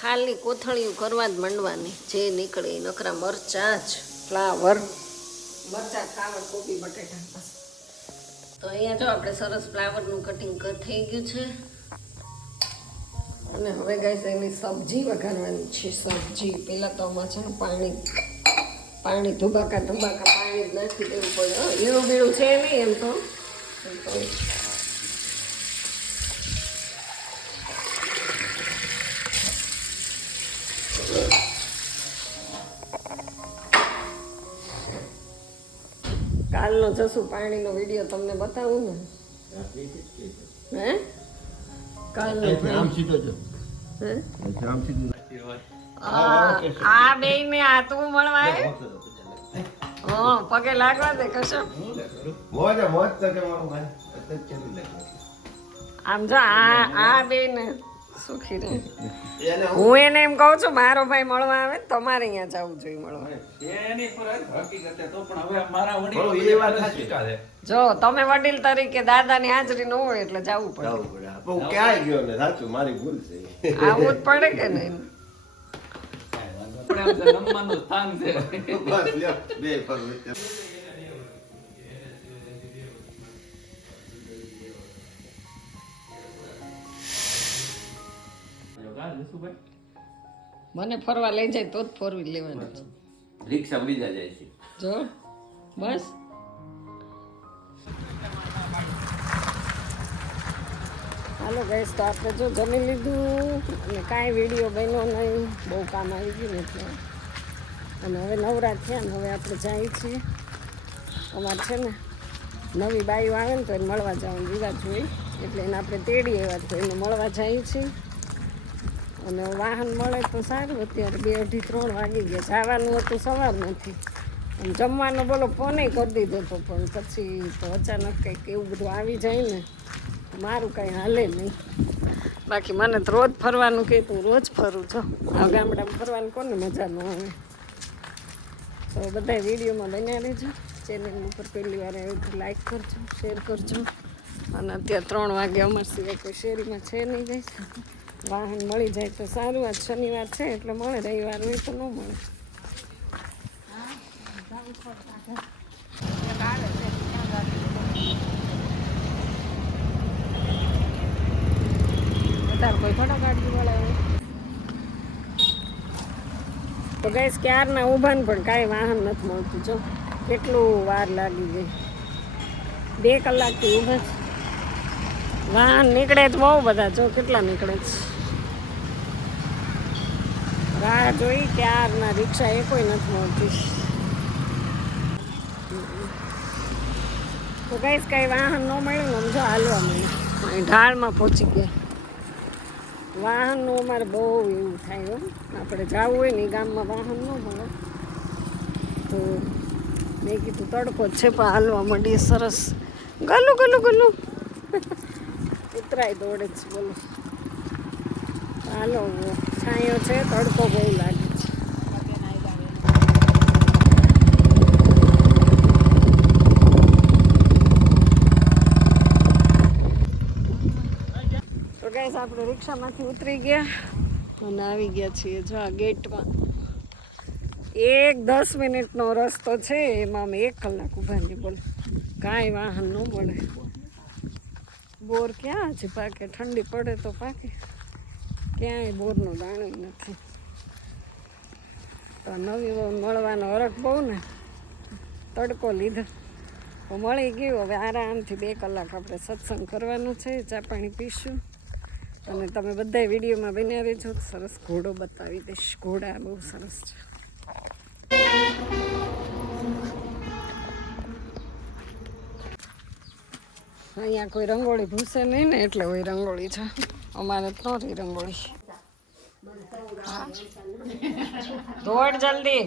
ખાલી કોથળીયું કરવા જ માંડવાની. જે નીકળે નકરા મરચાં જ. ફ્લાવર. મરચાં ફ્લાવર કોબી બટેટા તો અહીંયા જો આપણે સરસ ફ્લાવરનું કટિંગ થઈ ગયું છે. અને હવે ગાઈસ એની સબ્જી વઘારવાની છે. સબ્જી પહેલાં તો આમાં છે પાણી પાણી ધુબાકા ધુબાકા પાણી જ નાખી દેવું પડે. હો. લીલું બીળું છે નહીં એમ તો. કાલનો જસુ પાણીનો વીડિયો તમને બતાવું ને. હે કાલનો આમ સીધો જો હે? આમ સીધું આ આ ને આ તું મળવા હા? પગે લાગવા દે કશો. મોજ મોજ તો કે મારું ભાઈ. અત્યારે ચાલી લાગે આમ જો આ આ બે ને સુખી રહે. હું એને એમ કહું છું મારો ભાઈ મળવા આવે તમારે અહીંયા જવું જોઈએ મળવા. એની ફરજ હકીકતે તો પણ હવે મારા બરોબર, વડીલ એ વાત સાચી. સ્વીકારે. જો તમે વડીલ તરીકે દાદાની હાજરી ન હોય એટલે જવું પડે. જવું પડે પણ હું ક્યાંય ગયો ને સાચું મારી ભૂલ છે. આવું જ પડે કે નહીં? આપણે સ્થાન છે. મને ફરવા લઈ જાય તો જ ફોર વ્હીલ લેવાની છે. રિક્ષા બીજા જાય છે. જો બસ. હાલો ગઈશ તો આપણે જો જમી લીધું અને કાંઈ વીડિયો બન્યો નહીં. બહુ કામ આવી ગયું ને એટલે. અને હવે નવરા થયા ને હવે આપણે જઈએ છીએ. અમારે છે ને નવી બાઈઓ આવે ને તો એને મળવા જવાનું રિવાજ જોઈ એટલે એને આપણે તેડી આવ્યા તો એને મળવા જઈએ છીએ. અને વાહન મળે તો સારું. અત્યારે બે અઢી ત્રણ વાગી ગયા. જવાનું હતું સવાર નથી અને જમવાનો બોલો ફોને કરી દીધો હતો પણ પછી તો અચાનક કંઈક એવું બધું આવી જાય ને, મારું કાંઈ હાલે નહીં. બાકી મને તો રોજ ફરવાનું કહે તું રોજ ફરું. છો આ ગામડામાં ફરવાનું કોને મજા ન આવે. તો બધા વિડીયોમાં બન્યા રહેજો. ચેનલ ઉપર પહેલી વાર આવ્યું તો લાઈક કરજો શેર કરજો. અને અત્યારે ત્રણ વાગે અમાર સિવાય કોઈ શેરીમાં છે નહીં જાય વાહન મળી જાય તો સારું. આજ શનિવાર છે એટલે મળે રવિવાર હોય તો ન મળે. કોઈ થોડા ગાડી વાળા તો ગઈશ ક્યારના ઊભા ને પણ કાંઈ વાહન નથી મળતું જો. કેટલું વાર લાગી ગઈ. બે કલાકથી ઊભા છે. વાહન નીકળે જ બહુ બધા જો કેટલા નીકળે છે. રાહ જોઈ ક્યારના રિક્ષા એ કોઈ નથી મળતી. તો કઈશ કઈ વાહન ન મળ્યું સમજો હાલવા મળ્યું ઢાળમાં પહોંચી ગયા. વાહનનું અમારે બહુ એવું થાય હો. આપણે જવું હોય ને ગામમાં વાહન ન મળે. તો મેં કીધું તડકો છે, પણ હાલવા માંડીએ સરસ. ગલું ગલું ગલું. ઉતરાય દોડે જ બોલો. હાલો છાંયો છે, તડકો બહુ લાગે છે. તો આપણે રિક્ષામાંથી ઉતરી ગયા. અને આવી ગયા છીએ જો આ ગેટમાં. એક દસ મિનિટનો રસ્તો છે, એમાં અમે એક કલાક ઊભા રહીએ બોલ. કાંઈ વાહન ન મળે. બોર ક્યાં છે? પાકે ઠંડી પડે તો પાકે. ક્યાંય બોરનું દાણું નથી. તો નવી મળવાનો હરખ બહુ ને. તડકો લીધો. મળી ગયું. હવે આરામથી બે કલાક આપણે સત્સંગ કરવાનો છે. ચા પાણી પીશું. અને તમે બધા વિડીયોમાં બન્યા રહેજો. સરસ ઘોડો બતાવી દઈશ. ઘોડા બહુ સરસ છે. અહીંયા કોઈ રંગોળી ભૂસે નહીં ને એટલે હોય રંગોળી છે. અમારે તો રહી રંગોળી દોડ જલ્દી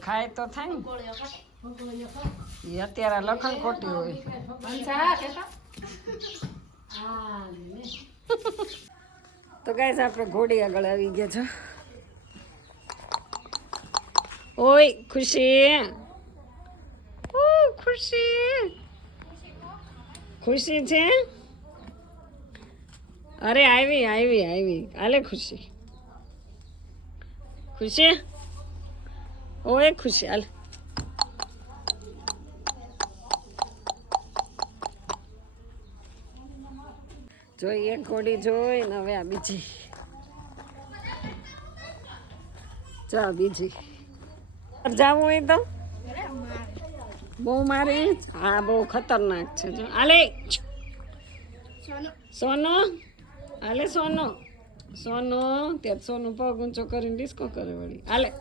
ખાય તો થાય ને? અત્યારે લખણ ખોટી હોય. તો ગાઈસ આપણે ઘોડી આગળ આવી ગયા છો. ઓય ખુશી. ખુશી? ખુશી છે? અરે, આવી આવી આવી. આલે ખુશી. ખુશી? ઓય, ખુશી જોઈ, એક ઘોડી જોઈ ને હવે આ બીજી. આ બીજી. જાવું હોય તો? બહુ મારે હા બહુ ખતરનાક છે. જો આલે. સોનો. આલે સોનો. સોનો ત્યાં સોનું પગ ઊંચો કરીને ડિસ્કો કરે વળી. આલે.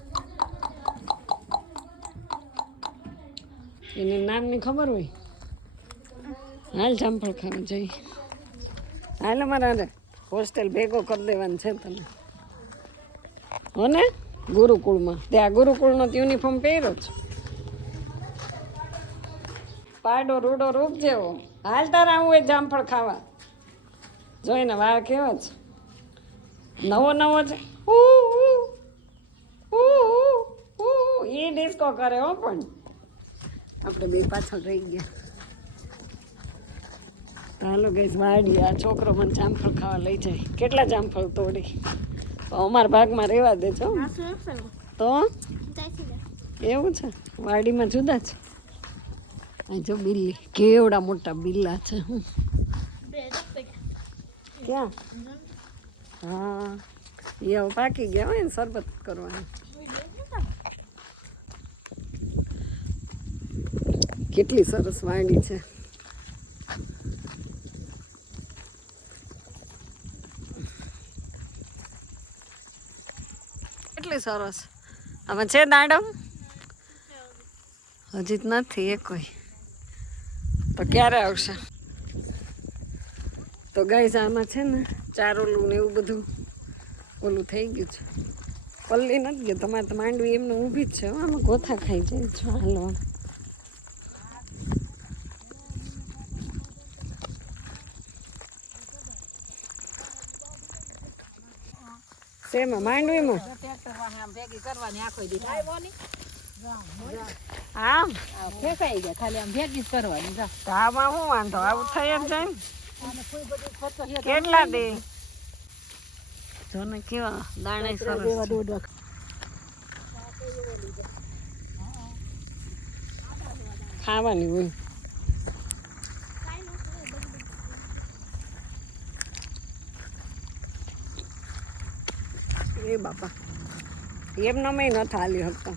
એને નામની ખબર હોય? હાલ જામફળ ખાવા જઈ હાલ અમારા હોસ્ટેલ ભેગો કરી દેવાનું છે તને. હો ને ગુરુકુળમાં ત્યાં ગુરુકુળનો યુનિફોર્મ પહેર્યો છે. પાડો રૂડો રૂપ જેવો. હાલ તારા હું એ જામફળ ખાવા. જોઈને વાળ કેવા છે? નવો નવો છે. ઈ ડિસ્કો કરે હો પણ. આપણે બે પાછળ રહી ગયા. હાલો ગઈશ વાડી આ છોકરો મને જામફળ ખાવા લઈ જાય. કેટલા જામફળ તોડી? તો અમારા ભાગમાં રહેવા દેજો. તો? એવું છે? વાડીમાં જુદા છે? જો બિલ્લી. કેવડા મોટા બિલ્લા છે હું ક્યાં? હા. એ હવે પાકી ગયા હોય ને શરબત કરવાનું. કેટલી સરસ વાણી છે. કેટલી સરસ. આમાં છે દાડમ? હજી નથી એ કોઈ. તો ક્યારે આવશે? તો ગાઈસ, આમાં છે ને ચારોલું ને એવું બધું ઓલું થઈ ગયું છે. પલ્લી નથી ગયો, તમારે તો માંડવી એમને ઊભી જ છે આમાં ગોથા ખાઈ જાય છે હાલો શેમાં, માંડવીમાં? આમ. ફેંકાઈ ગયા. ખાલી આમ ભેગી જ કરવાની જા. તો શું વાંધો? આવું થઈ એમ જાય કેટલા દે? કેવા દાણા સરસ ખાવાની હોય. એ બાપા. એમને મેં ન થાલી હતો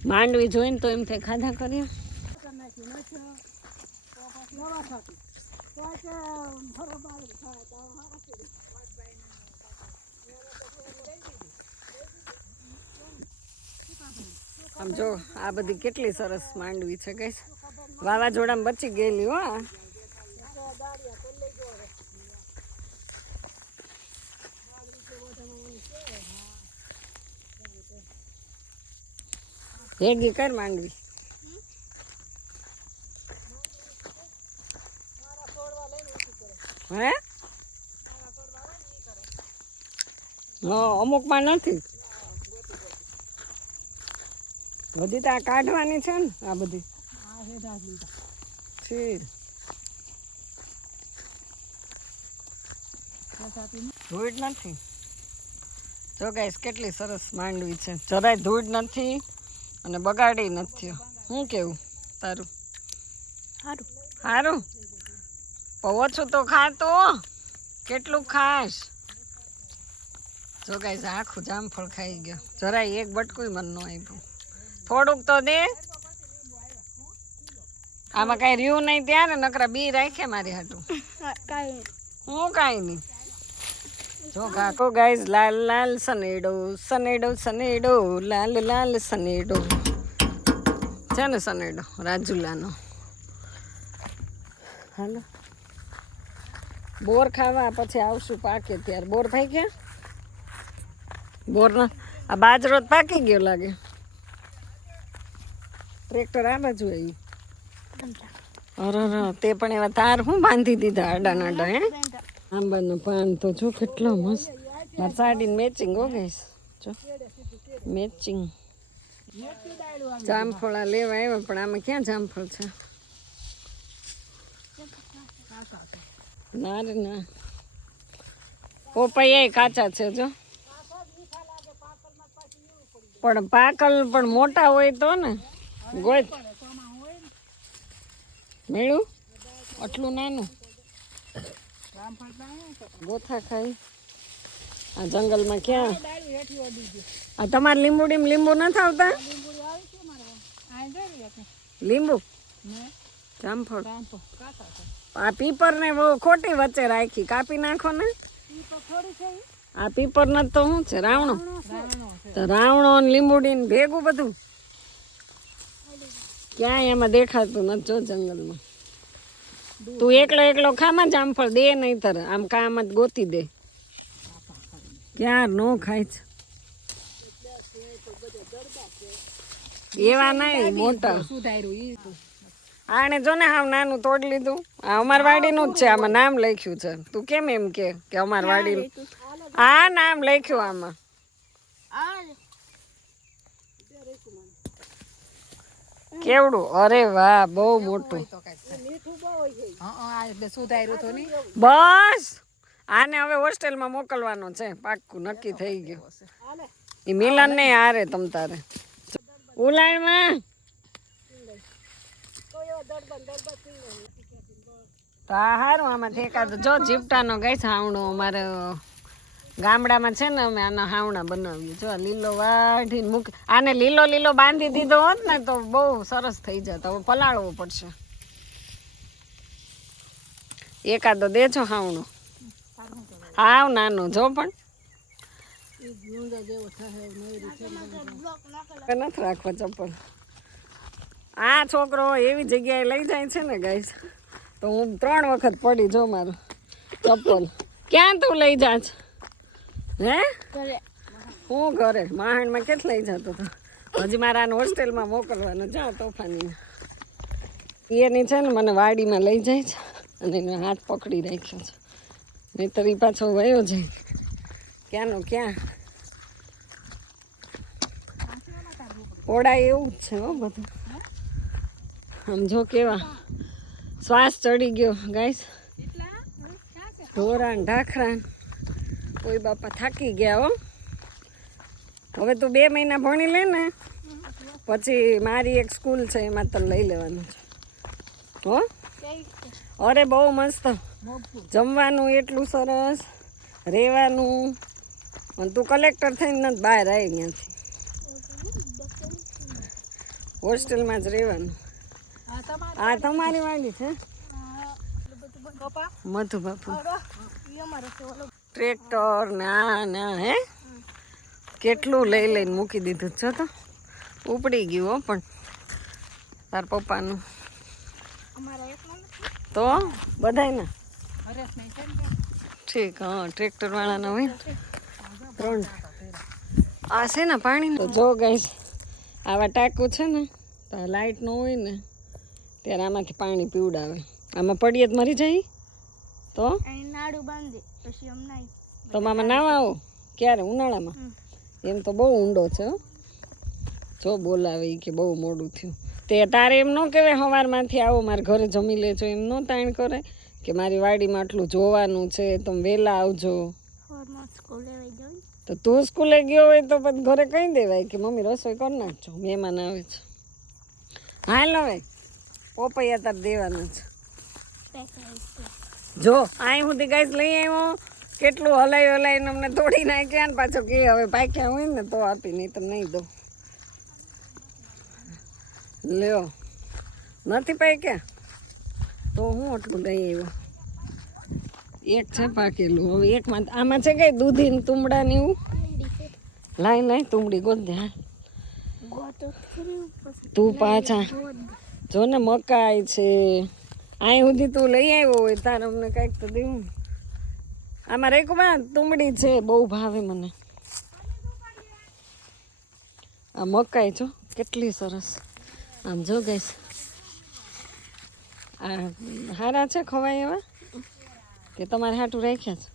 માંડવી જોઈને તો એમ થાય ખાધા કરીએ આમ જો આ બધી કેટલી સરસ માંડવી છે કઈ વાવાઝોડામાં બચી ગયેલી હો ભેગી કર માંડવી. હે? અમુકમાં નથી. બધી તો આ કાઢવાની છે ને, આ બધી. ધૂળ નથી. જો કેટલી સરસ માંડવી છે. જરાય ધૂળ નથી. અને બગાડી નથી શું કેવું? તારું? સારું સારું ઓછું તો ખાતો કેટલું ખાસ જો ગાઈસ આખું જામફળ ખાઈ ગયો. જરાય એક બટકું મન ન આપ્યું. થોડુંક તો દે. આમાં કઈ રહ્યું નહીં ત્યાં ને નકરા બી રાખે મારી હાટું. હું કાંઈ નહીં. કાકો ગાઈઝ, લાલ લાલ સનેડો સનેડો સનેડો, લાલ લાલ સનેડો. છે ને સનેડો, રાજુલાનો. હાલો. બોર ખાવા પછી આવશું પાકે ત્યારે. બોર થઈ ગયા? બોરના આ બાજરો પાકી ગયો લાગે. ટ્રેક્ટર આ બાજુ આવ્યું અરે તે પણ એવા તાર હું બાંધી દીધા આડા નાડા હે? આંબાનો પાન તો જો કેટલો મસ્ત. મારી સાડીને મેચિંગ હો ગઈશ જો મેચિંગ જામફળા લેવા આવ્યા, પણ આમાં ક્યાં જામફળ છે? ના રે, ના. પોપૈયા કાચા છે, જો. પણ પાકલ પણ મોટા હોય તો ને ગોય મેળું? આટલું નાનું? ગોથા ખાઈ આ જંગલમાં ક્યાં? આ તમારે લીંબુડીમાં લીંબુ નથી આવતા? લીંબુ? જામફળ. આ પીપર ને બહુ ખોટી વચ્ચે રાખી. કાપી નાખો ને. આ પીપર ને તો શું છે? રાવણો. તો રાવણો ને લીંબુડી ને ભેગું બધું. ક્યાંય એમાં દેખાતું નથી જો જંગલમાં. તું એકલો એકલો ખામાં જામફળ દે નહીં તર આમ કામ જ ગોતી દે. ક્યાં નો ખાય છે? એવા નહીં મોટા. આને જો ને હાવ નાનું તોડી લીધું. આ અમાર વાડીનું જ છે આમાં નામ લખ્યું છે. તું કેમ એમ કે કે અમાર વાડીનું? આ નામ લખ્યું આમાં. કેવડું? અરે વાહ બહુ મોટું. બસ! આને હવે હોસ્ટેલમાં મોકલવાનો છે. પાક્કું નક્કી થઈ ગયું. એ મિલન ને હારે તમ તારે. ઉલાળમાં તો હારું આમાંથી તો જો જીપટાનો ગઈ છે હાવણો અમારે ગામડામાં છે ને અમે આના હાવણા બનાવીએ. જો લીલો વાઢી મૂક આને લીલો લીલો બાંધી દીધો હોત ને તો બહુ સરસ થઈ જતો. હવે પલાળવો પડશે. એકાદો દેજો હાવણો. હાવ નાનો જો પણ. નથી રાખવા ચપ્પલ. આ છોકરો એવી જગ્યાએ લઈ જાય છે ને ગાઈસ તો હું ત્રણ વખત પડી જો મારું ચપ્પલ. ક્યાં તું લઈ જાચ હે? હું ઘરે? માહણમાં કેટલા લઈ જતો હતો હજી મારા હોસ્ટેલમાં મોકલવાનો જા તોફાની એની છે ને મને વાડીમાં લઈ જાય છે અને એનો હાથ પકડી રાખ્યો છે. નહીતર એ પાછો વયો જાય. ક્યાંનો ક્યાં? ઓડા એવું જ છે હો બધું. આમ જો કેવા. શ્વાસ ચડી ગયો ગાઈસ. ઢોરા ઢાખરા ઓય બાપા થાકી ગયા હો. હવે તું બે મહિના ભણી લે ને પછી મારી એક સ્કૂલ છે એમાં તો લઈ લેવાનું છે. હો? અરે બહુ મસ્ત. જમવાનું એટલું સરસ રહેવાનું. અને તું કલેક્ટર થઈને નથી બહાર આવી ત્યાંથી હોસ્ટેલમાં જ રહેવાનું. આ તમારી વાડી છે? મધુ બાપુ. ટ્રેક્ટર ને આ ને હે? કેટલું લઈ લઈને મૂકી દીધું છે તો. ઉપડી ગયું હો પણ તાર પપ્પાનું. તો બધાય? ઠીક હા ટ્રેક્ટર વાળાના હોય ત્રણ. આ છે ને પાણી તો જો ગઈ આવા ટાંકું છે ને તો લાઇટ ન હોય ને ત્યારે આમાંથી પાણી પીવડાવે. આમાં પડીએ તો મરી જાય તો? નાડું બાંધે. પછી તો મામા ના આવો. ક્યારે? ઉનાળામાં? એમ તો બહુ ઊંડો છે હો. જો બોલાવે કે બહુ મોડું થયું. તે તારે એમ ન કહેવાય સવારમાંથી આવો મારે ઘરે જમી લેજો. એમ ન તાણ કરે કે મારી વાડીમાં આટલું જોવાનું છે તમે વહેલા આવજો. તો તું સ્કૂલે ગયો હોય તો પછી ઘરે કહી દેવાય કે મમ્મી રસોઈ કરી નાખજો મહેમાન આવે છે. હાલ હવે પોપૈયા તાર દેવાનું છે. જો. અહીં સુધી ગાઈસ લઈ આવ્યો. કેટલું હલાઈ હલાઈને અમને તોડી નાખ્યા ને પાછો કે હવે પાક્યા હોય ને તો આપી નહીં તો નહીં દઉં. લ્યો. નથી પાક્યા? તો હું આટલું લઈ આવ્યો? એક છે પાકેલું. હવે એકમાં આમાં છે કઈ દૂધી ને તુમડા ને એવું? લાઈ લાઈ તુમડી હા. પછી તું પાછા. જો ને મકાઈ છે. અહીં સુધી તું લઈ આવ્યો હોય તારે અમને કંઈક તો દેવું. આમાં રેકમાં તુમડી છે બહુ ભાવે મને. આ મકાઈ જો કેટલી સરસ. આમ જો ગઈશ આ હારા છે ખવાય એવા? કે તમારે હાટું રાખ્યા છે?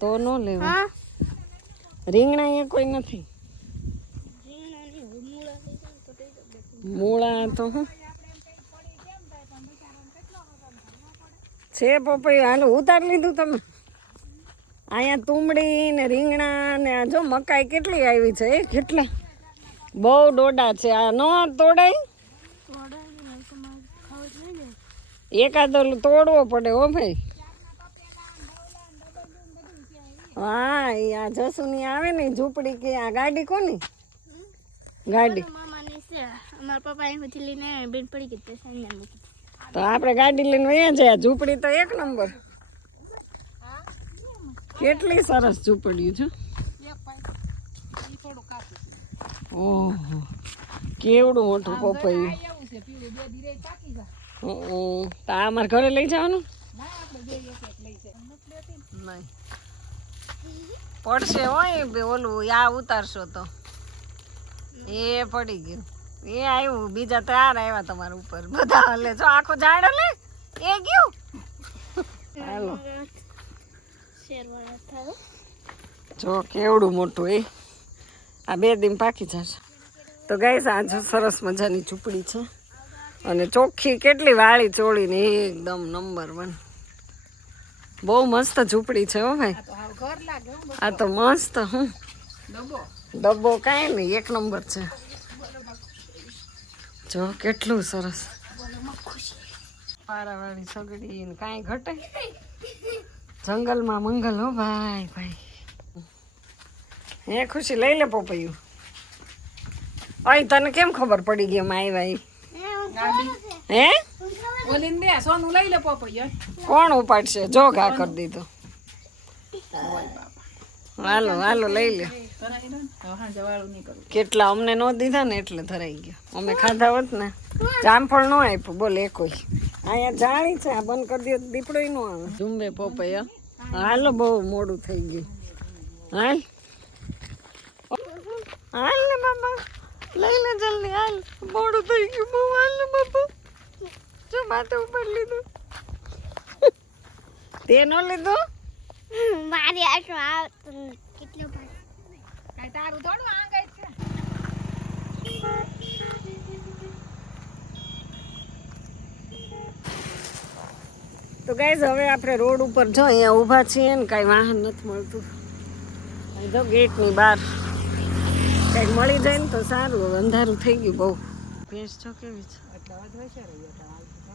તો ન લેવા. રીંગણા એ કોઈ નથી? મૂળા તો હું. છે પપૈયું, હાલો ઉતારી લીધું તમે અહીંયા તુંબડી ને રીંગણા ને આ જો મકાઈ કેટલી આવી છે, એ કેટલા? બહુ ડોડા છે, આ ન તોડાય? એકાદો તોડવો પડે હો ભાઈ. હા એ આ જસુની આવે ને ઝૂંપડી કે આ ગાડી કોની? ગાડી. મામાની છે. અમારા પપ્પા અહીંથી લઈને બેન પડી ગઈ તે સાંજે મૂકી તો આપણે ગાડી લઈને વયા જાય. ઝૂંપડી તો એક નંબર. કેટલી સરસ ઝૂંપડી છે. ઓહો. કેવડું મોટું પપૈયું. તો અમારે ઘરે લઈ જવાનું? પડશે હોય ઓલું આ ઉતારશો તો. એ પડી ગયું. એ આવ્યું બીજા ત્રણ આવ્યા તમારા ઉપર. બધા હલે. જો આખું ઝાડ હલે એ ગયું. હાલો. જો કેવડું મોટું એ. આ બે દિન પાકી જશે. તો ગઈ આ જો સરસ મજાની ઝૂંપડી છે. અને ચોખ્ખી કેટલી વાળી ચોળીને એકદમ નંબર વન બહુ મસ્ત ઝૂંપડી છે હો ભાઈ. આ તો મસ્ત હું ડબ્બો. કાંઈ નહીં એક નંબર છે. જો કેટલું સરસ. પારાવાળી સગડી ને કાંઈ ઘટે? જંગલમાં મંગલ હો ભાઈ ભાઈ. હે ખુશી લઈ લે પોપૈયું. અહીં તને કેમ ખબર પડી ગઈ એમાં આવ્યા ઈ? હે? ઓલીને દે સોનું લઈ લે પોપૈયો. કોણ ઉપાડશે? જો ઘા કરી દીધો. હાલો હાલો લઈ લે કેટલા અમને ન દીધા ને એટલે ધરાઈ ગયા. અમે ખાધા હોત ને જામફળ ન આપ્યું બોલ એ કોઈ અહીંયા જાણી છે આ બંધ કરી દો દીપડો નો આવે. ઝુંબે પોપૈયા. હાલો બહુ મોડું થઈ ગયું. હાલ. હાલ ને બાબા લઈ લે જલ્દી હાલ. મોડું થઈ ગયું બહુ હાલ ને બાબા. જો માથે ઉપર લીધું. તે નો લીધું? મારી આટલું આવતું તારું થોડું આંગાઈ છે. તો ગાઈઝ હવે આપણે રોડ ઉપર જો અહીંયા ઊભા છીએ ને કાંઈ વાહન નથી મળતું. જો ગેટની બહાર કંઈક મળી જાય ને તો સારું. અંધારું થઈ ગયું બહુ. ભેંસ જો કેવી છે. એટલે